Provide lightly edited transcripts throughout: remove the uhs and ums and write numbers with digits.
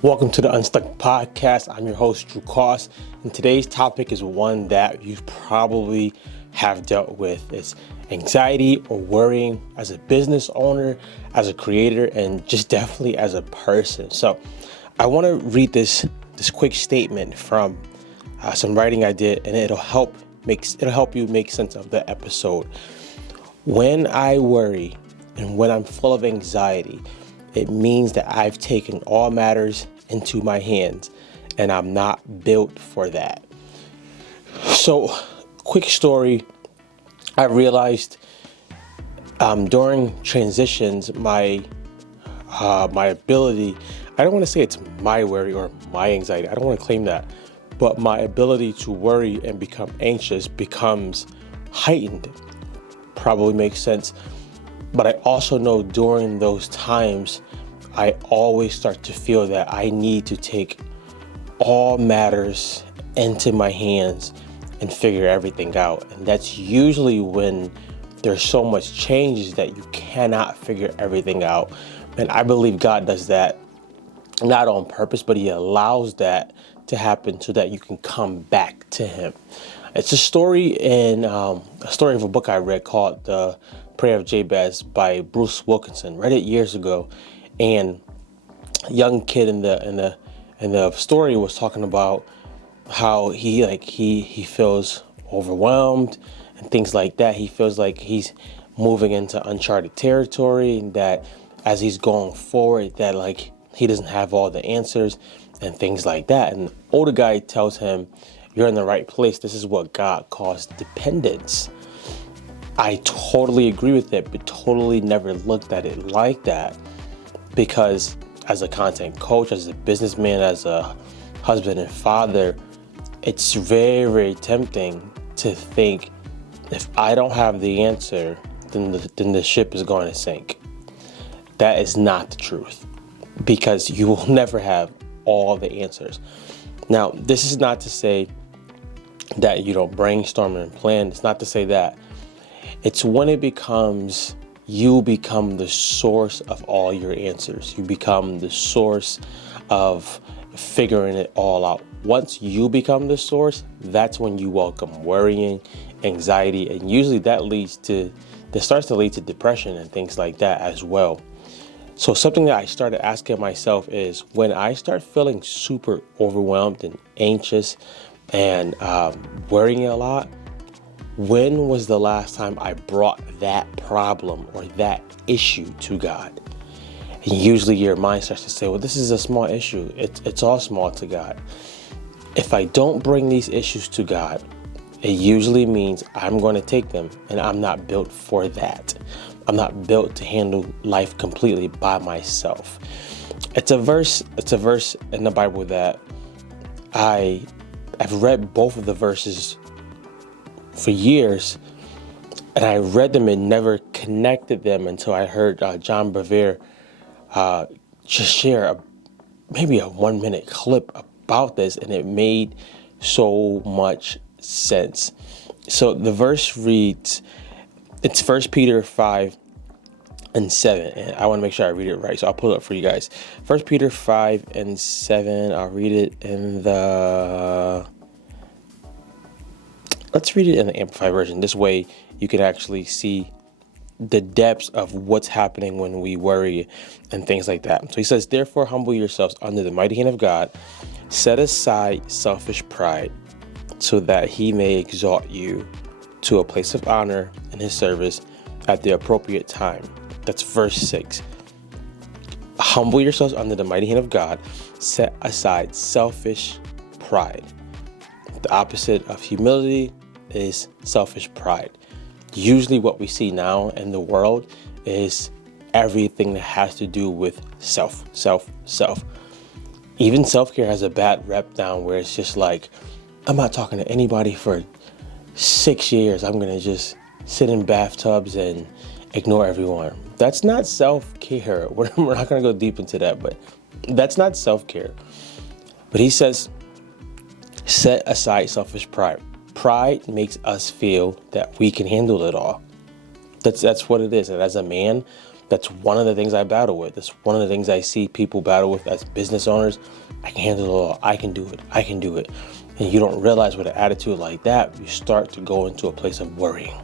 Welcome to the Unstuck Podcast. I'm your host, Drew Koss, and today's topic is one that you probably have dealt with. It's anxiety or worrying as a business owner, as a creator, and just definitely as a person. So I want to read this quick statement from some writing I did, and it'll help you make sense of the episode. When I worry and when I'm full of anxiety, it means that I've taken all matters into my hands and I'm not built for that. So, quick story. I realized during transitions, my ability, I don't want to say it's my worry or my anxiety. I don't want to claim that, but my ability to worry and become anxious becomes heightened. Probably makes sense. But I also know during those times, I always start to feel that I need to take all matters into my hands and figure everything out. And that's usually when there's so much changes that you cannot figure everything out. And I believe God does that not on purpose, but He allows that to happen so that you can come back to Him. It's a story of a book I read called The Prayer of Jabez by Bruce Wilkinson. Read it years ago, and a young kid in the story was talking about how he feels overwhelmed and things like that. He feels like he's moving into uncharted territory, and that as he's going forward, that like he doesn't have all the answers and things like that. And the older guy tells him, "You're in the right place. This is what God calls dependence." I totally agree with it, but totally never looked at it like that, because as a content coach, as a businessman, as a husband and father, it's very, very tempting to think if I don't have the answer, then the ship is going to sink. That is not the truth, because you will never have all the answers. Now, this is not to say that you don't brainstorm and plan. It's not to say that. It's when it becomes, you become the source of all your answers. You become the source of figuring it all out. Once you become the source, that's when you welcome worrying, anxiety, and usually that starts to lead to depression and things like that as well. So something that I started asking myself is, when I start feeling super overwhelmed and anxious and worrying a lot, when was the last time I brought that problem or that issue to God? And usually your mind starts to say, well, this is a small issue. It's all small to God. If I don't bring these issues to God, it usually means I'm going to take them, and I'm not built for that. I'm not built to handle life completely by myself. It's a verse in the Bible that I've read both of the verses for years, and I read them and never connected them until I heard John Bevere just share maybe a 1-minute clip about this, and it made so much sense. So the verse reads, it's 1 Peter 5 and 7, and I want to make sure I read it right, so I'll pull it up for you guys. 1 Peter 5 and 7, I'll read it in let's read it in the Amplified version. This way you can actually see the depths of what's happening when we worry and things like that. So he says, therefore humble yourselves under the mighty hand of God, set aside selfish pride, so that He may exalt you to a place of honor in His service at the appropriate time. That's verse 6. Humble yourselves under the mighty hand of God, set aside selfish pride. The opposite of humility is selfish pride. Usually what we see now in the world is everything that has to do with self. Even self-care has a bad rep down where it's just like, I'm not talking to anybody for 6 years. I'm going to just sit in bathtubs and ignore everyone. That's not self-care. We're not going to go deep into that, but that's not self-care. But he says, set aside selfish pride. Pride makes us feel that we can handle it all. That's what it is. And as a man, That's one of the things I battle with. That's one of the things I see people battle with as business owners. I can handle it all. I can do it. I can do it. And you don't realize with an attitude like that, you start to go into a place of worrying,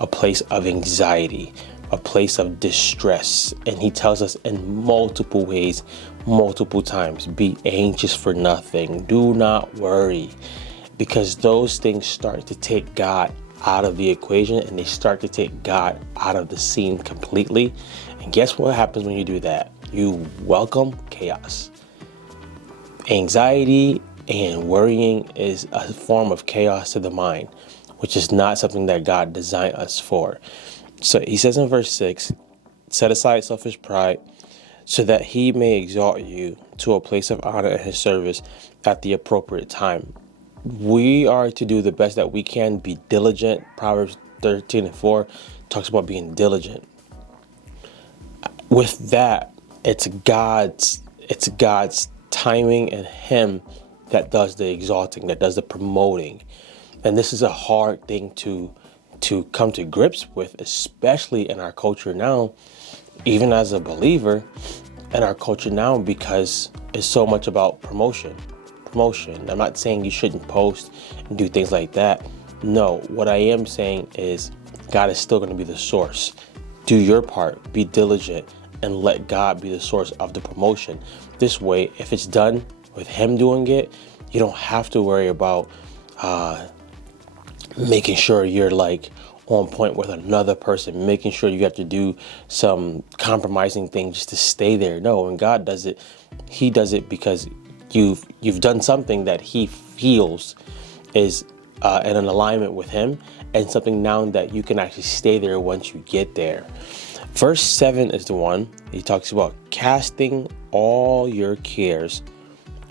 a place of anxiety, a place of distress. And he tells us in multiple ways, multiple times, be anxious for nothing. Do not worry, because those things start to take God out of the equation, and they start to take God out of the scene completely. And guess what happens when you do that? You welcome chaos. Anxiety and worrying is a form of chaos to the mind, which is not something that God designed us for. So he says in verse 6, set aside selfish pride so that he may exalt you to a place of honor in his service at the appropriate time. We are to do the best that we can, be diligent. Proverbs 13:4 talks about being diligent. With that, it's God's timing and him that does the exalting, that does the promoting. And this is a hard thing to come to grips with, especially in our culture now, even as a believer in our culture now, because it's so much about promotion. I'm not saying you shouldn't post and do things like that. No, what I am saying is God is still going to be the source. Do your part, be diligent, and let God be the source of the promotion. This way, if it's done with him doing it, you don't have to worry about making sure you're like on point with another person, making sure you have to do some compromising thing just to stay there. No, when God does it, he does it because you've done something that he feels is in an alignment with him, and something now that you can actually stay there once you get there. Verse 7 is the one he talks about casting all your cares,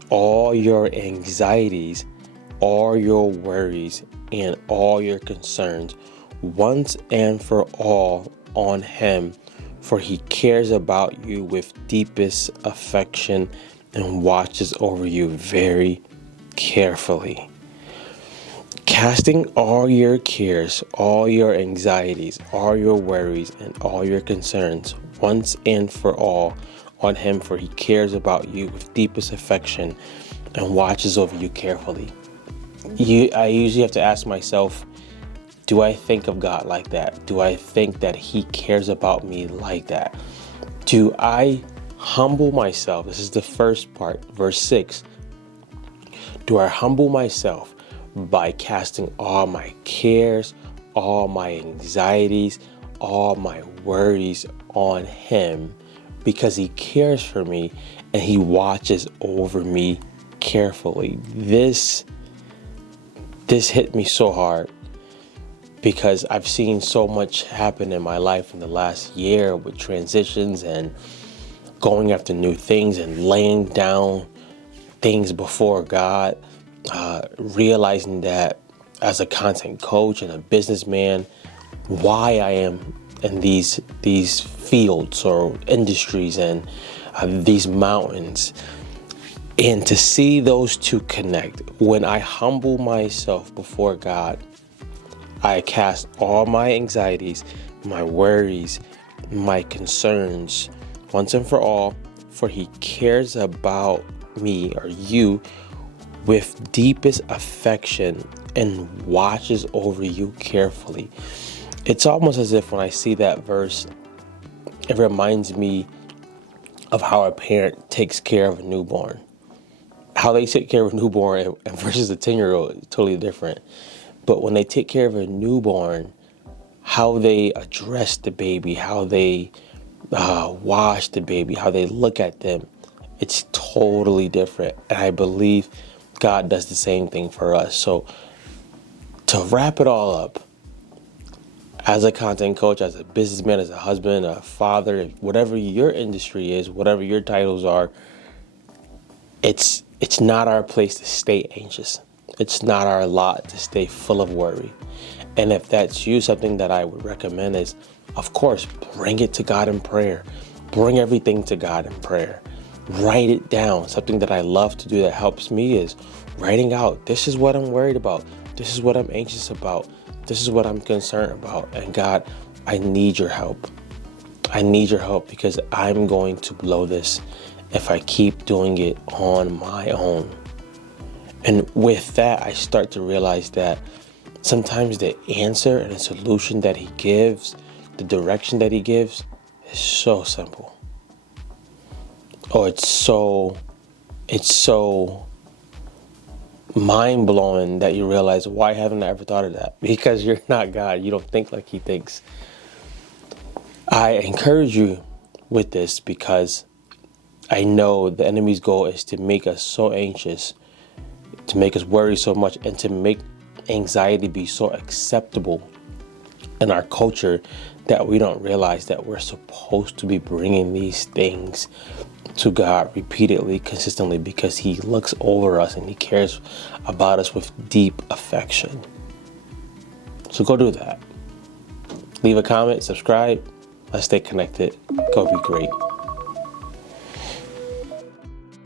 all your anxieties, all your worries, and all your concerns once and for all on him, for he cares about you with deepest affection and watches over you very carefully. Casting all your cares, all your anxieties, all your worries, and all your concerns once and for all on him, for he cares about you with deepest affection and watches over you carefully. I usually have to ask myself, do I think of God like that? Do I think that he cares about me like that? Do I humble myself? This is the first part, verse 6. Do I humble myself by casting all my cares, all my anxieties, all my worries on him, because he cares for me and he watches over me carefully? This hit me so hard, because I've seen so much happen in my life in the last year with transitions and going after new things and laying down things before God, realizing that as a content coach and a businessman, why I am in these fields or industries and these mountains. And to see those two connect, when I humble myself before God, I cast all my anxieties, my worries, my concerns once and for all, for he cares about me or you with deepest affection and watches over you carefully. It's almost as if when I see that verse, it reminds me of how a parent takes care of a newborn. How they take care of a newborn versus a 10-year-old is totally different. But when they take care of a newborn, how they address the baby, how they wash the baby, how they look at them, it's totally different. And I believe God does the same thing for us. So to wrap it all up, as a content coach, as a businessman, as a husband, a father, whatever your industry is, whatever your titles are, it's not our place to stay anxious. It's not our lot to stay full of worry. And if that's you, something that I would recommend is, of course, bring it to God in prayer. Bring everything to God in prayer. Write it down. Something that I love to do that helps me is writing out, this is what I'm worried about. This is what I'm anxious about. This is what I'm concerned about. And God, I need your help. I need your help because I'm going to blow this if I keep doing it on my own. And with that, I start to realize that sometimes the answer and the solution that he gives, the direction that he gives, is so simple. Or it's so mind-blowing that you realize, why haven't I ever thought of that? Because you're not God. You don't think like he thinks. I encourage you with this because I know the enemy's goal is to make us so anxious, to make us worry so much, and to make anxiety be so acceptable in our culture that we don't realize that we're supposed to be bringing these things to God repeatedly, consistently, because he looks over us and he cares about us with deep affection. So go do that. Leave a comment, subscribe. Let's stay connected. Go be great.